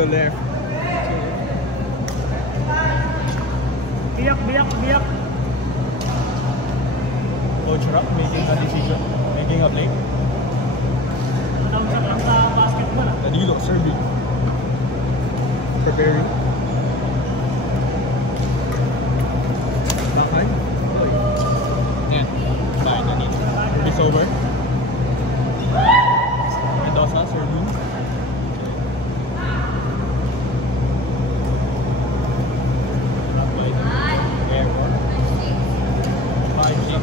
the left. Biyak. Coach Rock making a decision, making a play. Danilo serving. Preparing. Bakay. Yan. Fine, Danilo. Service over. Mendoza serving. Airport. 5-6.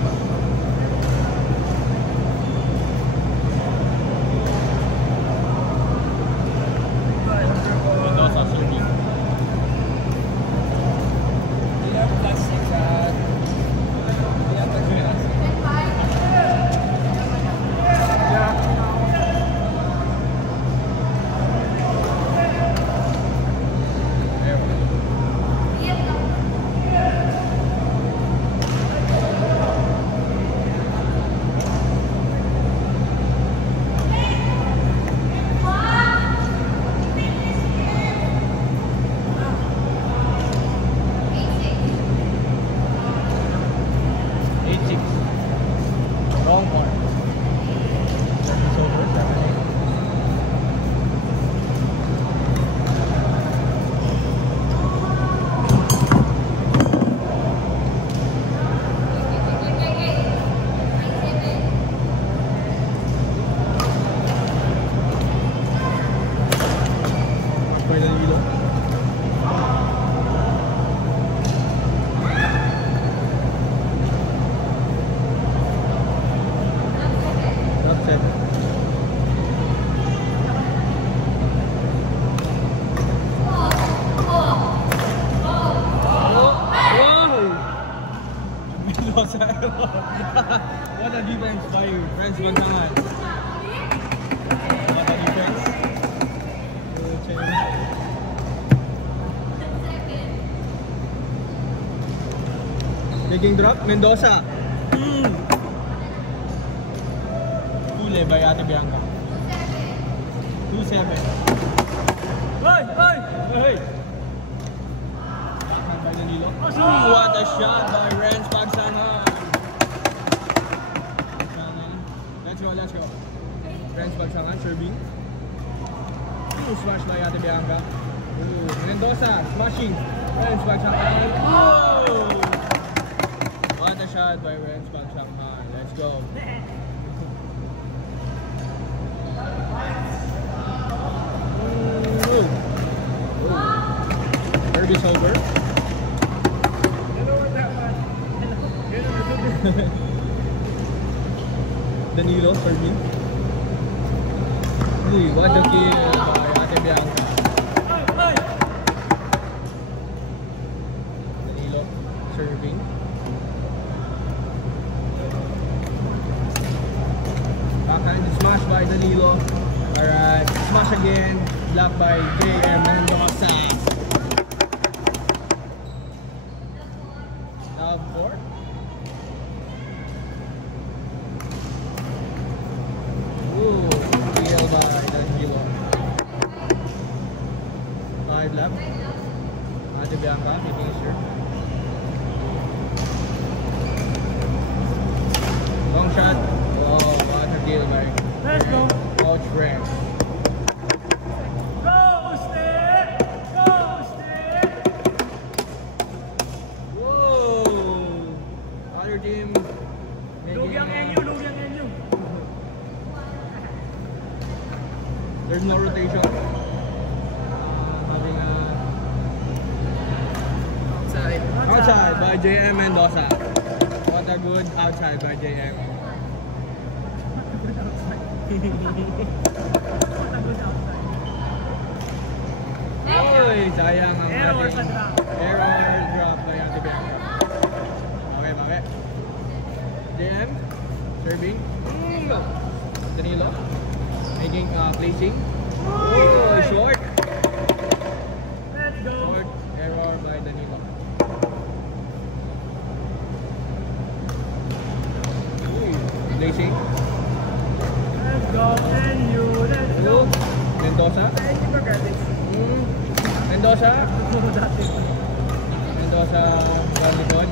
What a defense by Renz Bagsangan. What a defense. Taking drop, Mendoza. Huli by Ate Bianca. 2-7. Hey! By Danilo. What a shot by Renz Bagsangan. Let's go. Renz Bagsangan serving. Smash by Ate Bianca. Mendoza smashing. Renz Bagsangan. What a shot by Renz Bagsangan. Let's go. Service over. Danilo serving. What a kill by Ate Bianca. Danilo serving. Backhand smash by Danilo. Alright, smash again. Blocked by JM Mendoza. Now 4. Left. Ate Bianca making sure. Long shot. Oh, what a deal by Coach Renz. Whoa! Other team. Lugyang NU. There's no rotation. Outside by JM Mendoza. What a good outside by JM. Oy, sayang ang error drop by Ate Bianca. Okay. JM serving. Danilo making placing. Oh, short. Let's go. Short error by Danilo. Placing. Let's go. Let's go. Mendoza. Mendoza. Mendoza Galikon.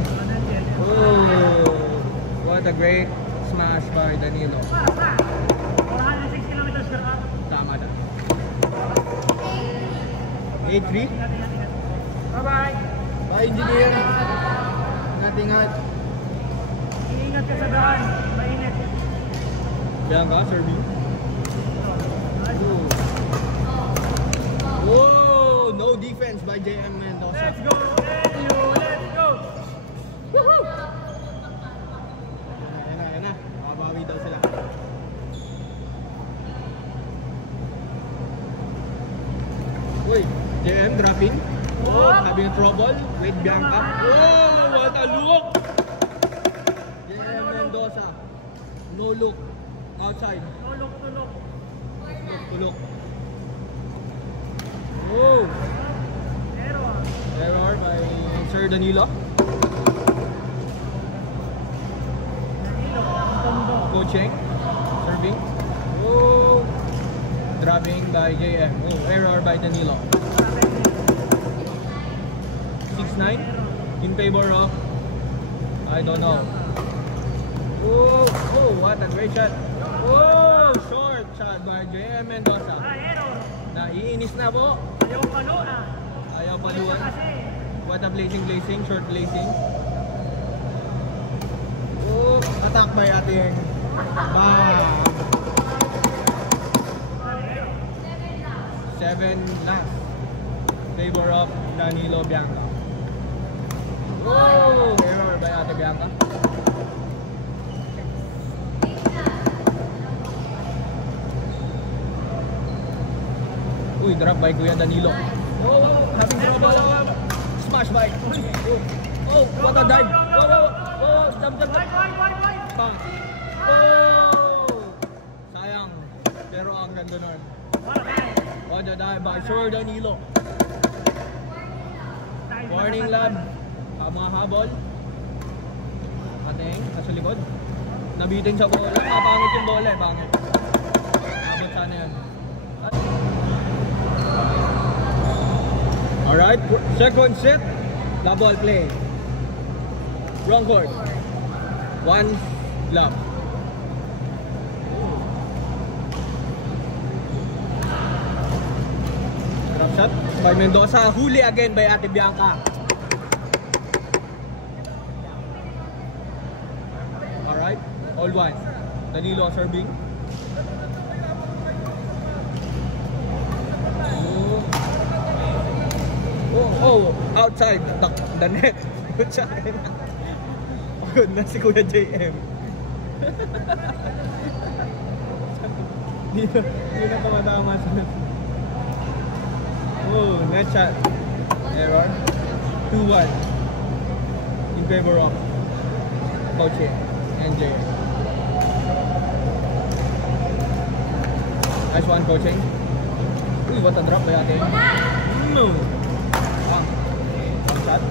Oh, what a great smash by Danilo. 406 kilometers per hour. Tama na. 8-3. Bye-bye. Bye, engineer. Ingat-ingat. Iingat ka sa daan. Mainit. Bianca, serving. Whoa! No defense by JM Mendoza. Let's go, Elio! Let's go! Woohoo! Ayan na. Makabawi daw sila. Uy, JM dropping. Oh, having trouble with Bianca. Oh, what a look! JM Mendoza. No look. Outside. Tulok, tulok. Look. Oh! Pero, Error by Sir Danilo. Coaching. Serving. Oh! Dropping by JM. Oh, error by Danilo. 6-9 in favor of, I don't know. Oh, what a great shot. Oh, short shot by JM Mendoza. error. Naiinis na po. Ayaw palo na. Ayaw paluan. Kasi, What a blazing, short blazing. Oh, attack by ating. Bam! 7 last. Favor of Danilo Bianca. Oh, error by Ate Bianca. Uy, drop by Kuya Danilo. Oh, having trouble. Smash by. Oh, what a dive. Oh, jump. Pa. Oh! Sayang. Pero ang ganda nun. Oh, the dive by Sir Danilo. Warning lab. Mga habol. Ating, nasa likod. Nabitin sa bola. Pangit yung bola eh, pangit. Abot sana yan. Alright, second set. Double play. Wrong court. 1 love. Drop shot by Mendoza. Huli again by Ate Bianca. Alright, all one. Danilo serving. Oh, outside the net. Pagod na si Kuya JM. Hindi na pamatama sa net. Oh, net shot. Error. 2-1 in favor of Coaching and JM. Nice one, Coaching. Uy, what a drop by Ate. No. Shot.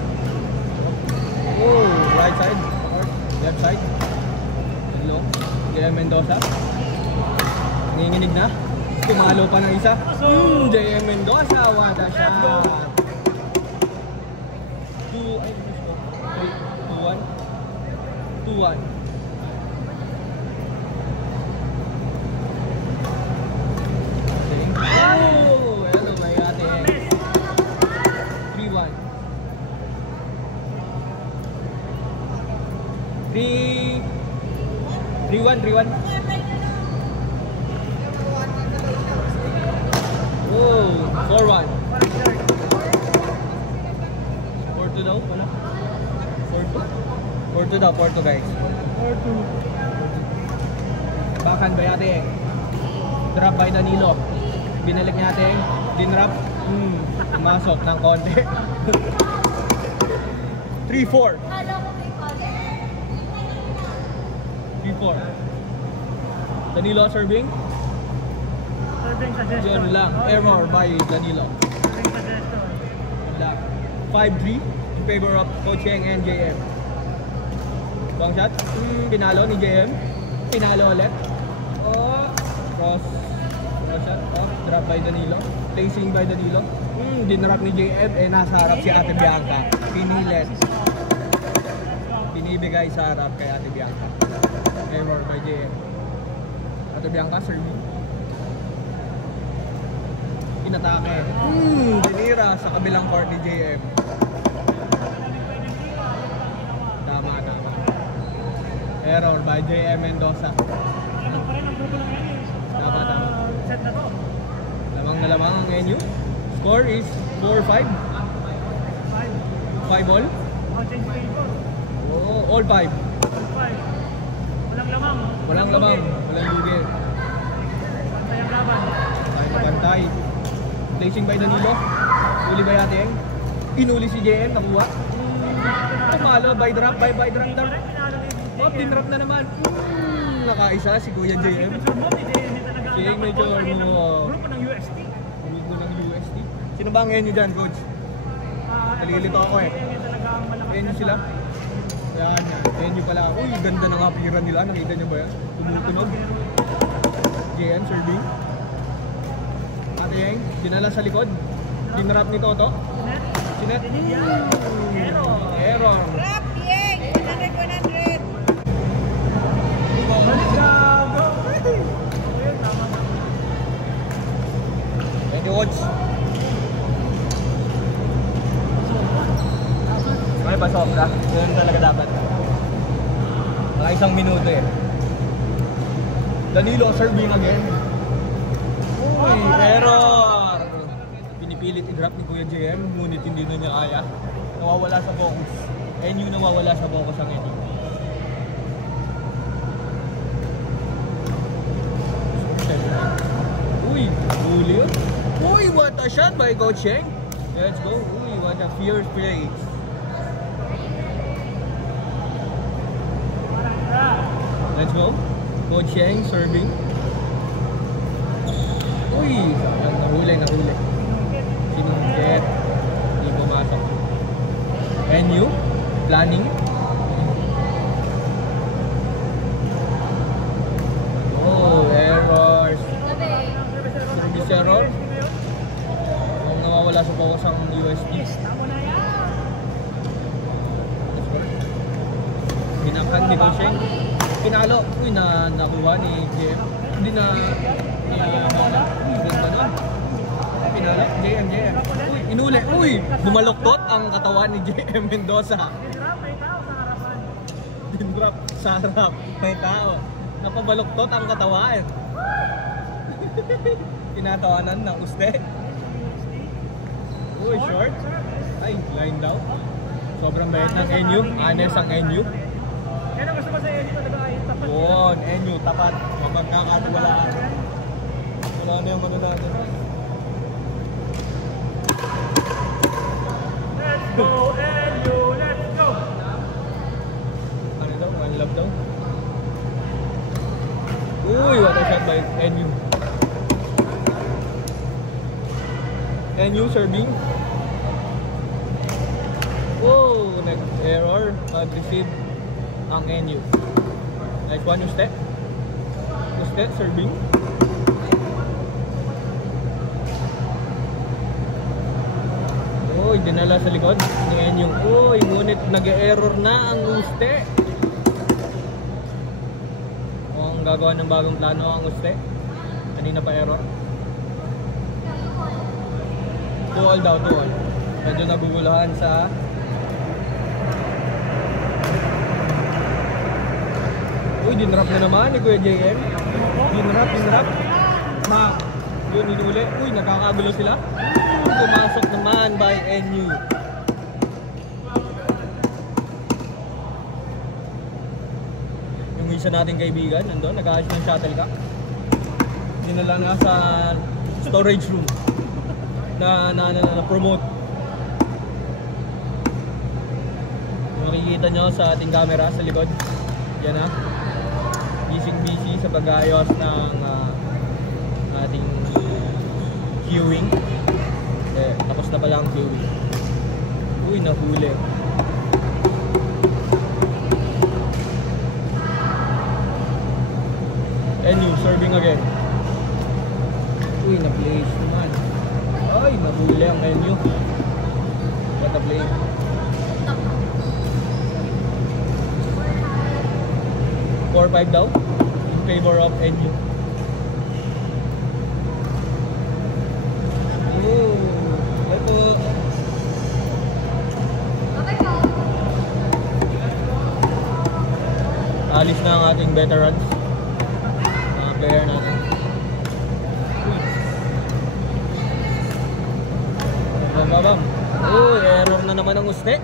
Oh, right side, left side. Hello, JM Mendoza. Nanginginig na. Tumalo pa ng isa. JM Mendoza, what a shot. 2-1. Oh, hello, may Ate. 3-1. 3-1. Oh, 4-1. 4-2 daw pala. 4-2 daw, 4-2 guys. 4-2. Backhand by Ate. Drop by Danilo. Binalik niya Ate. Dinrap. Masok ng konti. 3-4. 3-4. Danilo serving. Serving suggestion. Yun lang. Error by Danilo. Serving suggestion. Yun lang. 5-3 in favor of Coaching and JM. Bang shot. Pinalo ni JM. Pinalo ulit. Oh, cross. shot. Oh, drop by Danilo. Placing by Danilo. Dinrap ni JM. Nasa harap si Ate Bianca. Pinilit. Pinibigay sa harap kay Ate Bianca. Error by JM. Ate Bianca, serving. Inatake. Dinira sa kabilang court ni JM. Tama. Error by JM Mendoza. Tama. Set na to. Lamang ang NU. Score is 4-5. 5 all? Change paper. Oo, all 5. 5. Walang lamang. Walang lugi. Pantay ang laban. Pantay. Placing by Danilo. Uli ba yating? Inuli si JM, nakuha. Tumalo by drop. Oh, dinrap na naman. Nakaisa si Kuya JM. JM medyo Grupo ng UST. Grupo ng UST. Sino ba ang NU dyan, coach? Nalilito ako eh. NU sila. Yan, NU pala. Uy, ganda ng apiran nila. Nakita nyo ba yan? Tumutunog. JM serving. Ate Yeng, dinala sa likod. Dinrap ni Toto. Sinet. Error. Rap, Yeng! 100. Thank you, coach. May pasobra. Ganun talaga dapat. Mga isang minuto eh. Danilo serving again. Uy, error! Pinipilit i-drop ni Kuya JM, ngunit hindi na niya kaya. Nawawala sa focus. NU nawawala sa focus ang NU. Uy, huli yun. Uy, what a shot by Coach Yeng. Let's go. Uy, what a fierce play. Let's go. Coach Yeng serving. Uy, nahuli. Sinungkit. Hindi pumasok. NU, planning. Oh, errors. Service error. Nawawala sa focus ang UST. Hinangkan ni Coach Yeng. Pinalo. Uy, nakuha ni JM. Hindi na ganda nun. Pinalo. JM. Uy, inuli. Uy, bumaluktot ang katawan ni JM Mendoza. Dinrap sa harap. May tao. Napabaluktot ang katawan. Tinatawanan ng uste. Uy, short. Ay, line down. Sobrang bait ng NU. Honest ang NU. Yan ang gusto ko sa NU talaga ay tapat. Yun, NU, tapat. Mapagkakatiwalaan. Wala na yung ano natin. Let's go, NU! Let's go! Ano daw? One love daw. Uy, what a shot by NU. NU serving. Oh, nag-error. Mag-receive ang NU. Nice one, Uste. Uste, serving. Uy, dinala sa likod ni NU. Uy, ngunit nag-error na ang Uste. O, ang gagawa ng bagong plano ang Uste. Kanina pa error. 2-all daw, 2-all. Medyo nabubulahan sa uy, dinrap na naman ni Kuya JM. Dinrap. Yun, inuli. Uy, nakakagulo sila. Pumasok naman by NU. Yung isa nating kaibigan, nandun, nag-aayos ng shuttlecock. Dinala nga sa storage room na promote. Makikita nyo sa ating camera sa likod. Yan ha. Busy sa pag-ayos ng ating queuing. Tapos na pala ang queuing. Uy, nahuli. NU serving again. Uy, na-place naman. Ay, nahuli ang NU. What a play. 4-5 daw in favor of NU. Oh, ito. Alis na ang ating veterans. Player natin. Bam. Oh, error na naman ang uste.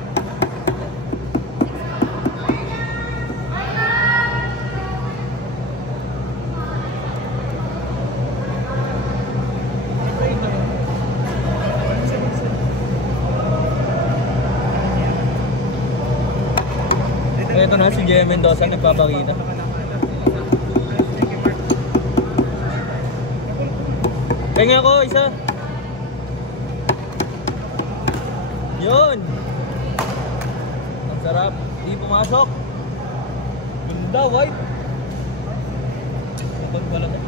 Ito na si J.M. Mendoza nagpapakita. Pengen ako isa. Yun. Ang sarap. Di pumasok. Ganda, white. Kapag wala na.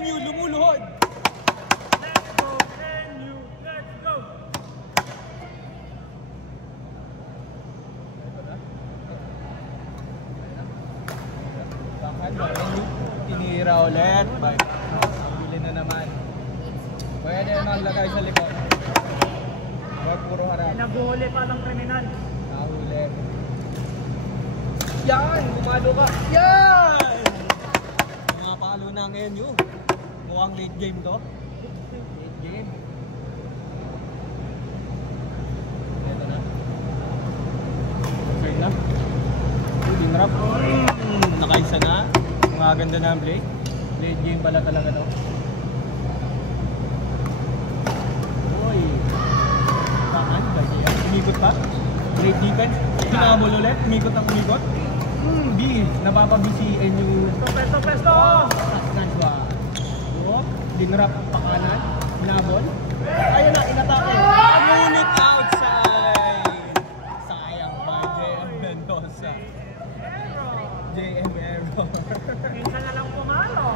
NU lumuluhod. Let's go, NU. Let's go. NU tinira ulit. Bili na naman. Pwede maglagay sa likod. Huwag puro harap. Naguhuli pa ng kriminal. Nahuli. Yan! Gumalo ka! Yan! Mga palo na ang NU. Mukhang late game to. Late game. Ito na. Okay na. Din rap. Nakaisa na. Mga ganda na ang play. Late game pala talaga to. Uy. Takan. Umikot pa. Great defense. Hinamol ulit. Umikot ang umikot. B. Napapabi si NU. Pesto! Nanswa. Buhok. Dinrap ang pakanan. Hinabol. Ayun na. Inatake. Ngunit outside. Sayang ba? J.M. Mendoza. JM error. Minsan na lang pumalo.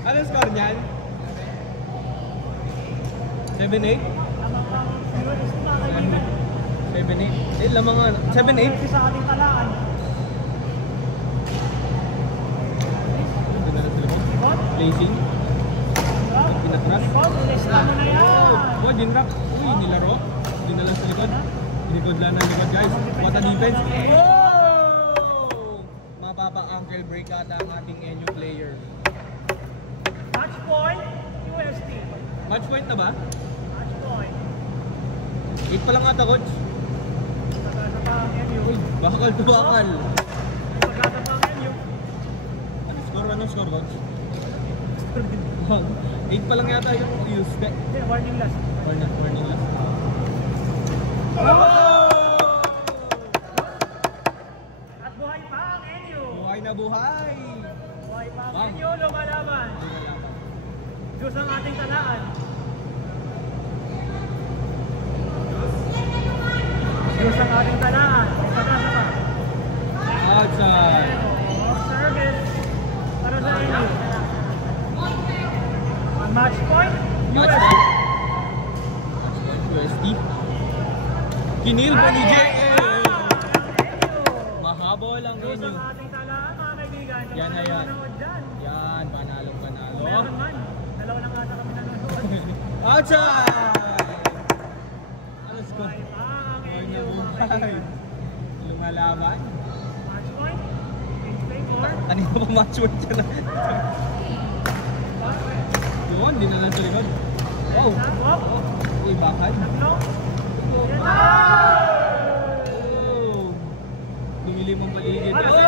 Ano score niyan? 7-8? Tama pang serious na kaibigan. 7-8? Eh, lamang nga. 7-8? Sa ating talaan. Placing. Pinatras. Lista mo na yan. Oh, dinrap. Uy, nilaro. Dinala sa likod. Likod lang ng likod, guys. What a defense. Oh! Mababa ankle break ata ang ating NU player. Match point, UST. Match point na ba? Match point. 8 pa lang ata, coach. Pagkata pa ang NU. Uy, bakal to bakal. Pagkata pa ang NU. Ano score, coach? 8 pa lang yata yung use. Hindi, warning last. Warning last. At buhay pa ang NU. Buhay na buhay. Buhay pa ang Bang. NU, lumalaban. Diyos ang ating talaan. Diyos ang ating talaan. Pagkasa pa. Outside. Service para sa NU. On match point, Match UST. point. UST. Kinil pa ni JM. Mahabol ang Diyos NU. ang ating talaan, mga kaibigan. Yan na yan. Nanonood dyan. Yan, panalo. Meron man. Dalawa lang ata kami nanonood. Outside! Ano score? Buhay pa ang Buhay na NU, mga buhay. kaibigan. Lumalaban. Match point, play for. Kanina pa match point ka na. Doon, di na lang sa likod. Wow! Uy, bakal. Tatlo. Oh! Dumilim ang paligid. Oh!